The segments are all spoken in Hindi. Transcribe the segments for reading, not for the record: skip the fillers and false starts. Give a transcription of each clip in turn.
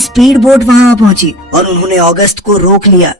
स्पीड बोट वहाँ पहुंची और उन्होंने ऑगस्ट को रोक लिया।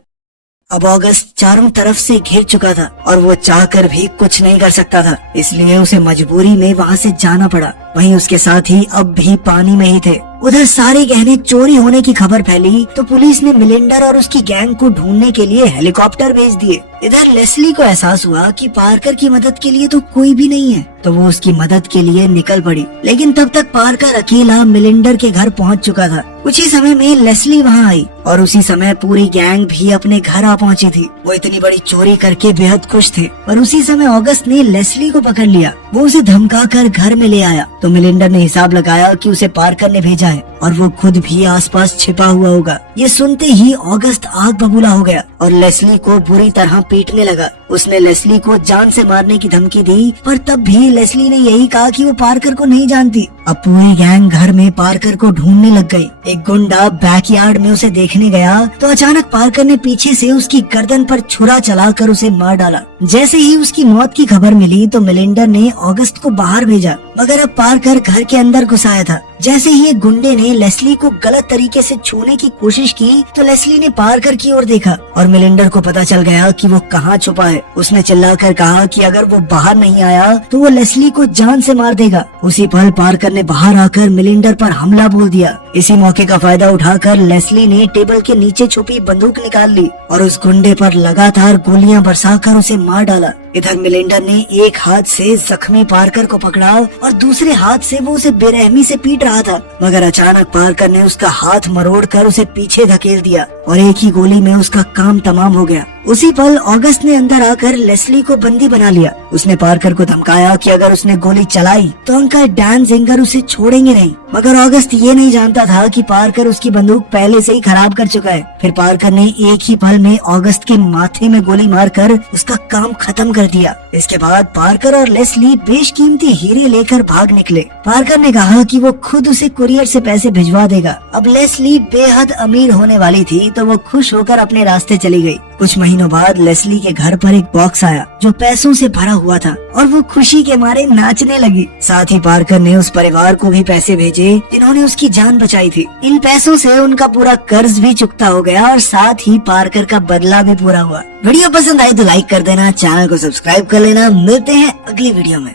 अब ऑगस्ट चारों तरफ से घिर चुका था और वो चाहकर भी कुछ नहीं कर सकता था, इसलिए उसे मजबूरी में वहाँ से जाना पड़ा। वहीं उसके साथ ही अब भी पानी में ही थे। उधर सारे गहने चोरी होने की खबर फैली तो पुलिस ने मिलिंडर और उसकी गैंग को ढूंढने के लिए हेलीकॉप्टर भेज दिए। इधर लेस्ली को एहसास हुआ कि पार्कर की मदद के लिए तो कोई भी नहीं है, तो वो उसकी मदद के लिए निकल पड़ी। लेकिन तब तक पार्कर अकेला मिलिंडर के घर पहुंच चुका था। कुछ ही समय में लेस्ली वहां आई और उसी समय पूरी गैंग भी अपने घर आ पहुंची थी। वो इतनी बड़ी चोरी करके बेहद खुश थे, पर उसी समय ऑगस्ट ने लेस्ली को पकड़ लिया। वो उसे धमकाकर घर में ले आया तो मिलिंडर ने हिसाब लगाया कि उसे पार्कर ने भेजा है और वो खुद भी आसपास छिपा हुआ होगा। ये सुनते ही ऑगस्ट आग बबूला हो गया और लेस्ली को बुरी तरह पीटने लगा। उसने लेस्ली को जान से मारने की धमकी दी, पर तब भी लेस्ली ने यही कहा कि वो पार्कर को नहीं जानती। अब पूरी गैंग घर में पार्कर को ढूंढने लग गई। एक गुंडा बैकयार्ड में उसे देखने गया तो अचानक पार्कर ने पीछे से उसकी गर्दन पर छुरा चलाकर उसे मार डाला। जैसे ही उसकी मौत की खबर मिली तो मिलिंडर ने ऑगस्ट को बाहर भेजा, मगर अब पार्कर घर के अंदर घुस आया था। जैसे ही एक गुंडे ने लेस्ली को गलत तरीके से छूने की कोशिश की तो लेस्ली ने पार्कर की ओर देखा और मिलिंडर को पता चल गया कि वो कहाँ छुपा है। उसने चिल्लाकर कहा कि अगर वो बाहर नहीं आया तो वो लेस्ली को जान से मार देगा। उसी पल पार्कर ने बाहर आकर मिलिंडर पर हमला बोल दिया। इसी मौके का फायदा उठाकर लेस्ली ने टेबल के नीचे छुपी बंदूक निकाल ली और उस गुंडे पर लगातार गोलियां बरसाकर उसे मार डाला। इधर मिलिंडर ने एक हाथ से जख्मी पार्कर को पकड़ा और दूसरे हाथ से वो उसे बेरहमी से पीट रहा था, मगर अचानक पार्कर ने उसका हाथ मरोड़कर उसे पीछे धकेल दिया और एक ही गोली में उसका काम तमाम हो गया। उसी पल ऑगस्ट ने अंदर आकर लेस्ली को बंदी बना लिया। उसने पार्कर को धमकाया कि अगर उसने गोली चलाई तो अंकल डैन जिंगर उसे छोड़ेंगे नहीं, मगर ऑगस्ट ये नहीं जानता था कि पार्कर उसकी बंदूक पहले से ही खराब कर चुका है। फिर पार्कर ने एक ही पल में ऑगस्ट के माथे में गोली मारकर उसका काम खत्म कर दिया। इसके बाद पार्कर और लेस्ली बेशकीमती हीरे लेकर भाग निकले। पार्कर ने कहा कि वो खुद उसे कुरियर से पैसे भिजवा देगा। अब लेस्ली बेहद अमीर होने वाली थी तो वो खुश होकर अपने रास्ते चली गई। कुछ महीनों बाद लेस्ली के घर पर एक बॉक्स आया जो पैसों से भरा हुआ था और वो खुशी के मारे नाचने लगी। साथ ही पार्कर ने उस परिवार को भी पैसे भेजे जिन्होंने उसकी जान बचाई थी। इन पैसों से उनका पूरा कर्ज भी चुकता हो गया और साथ ही पार्कर का बदला भी पूरा हुआ। वीडियो पसंद आई तो लाइक कर देना, चैनल को सब्सक्राइब कर लेना। मिलते हैं अगली वीडियो में।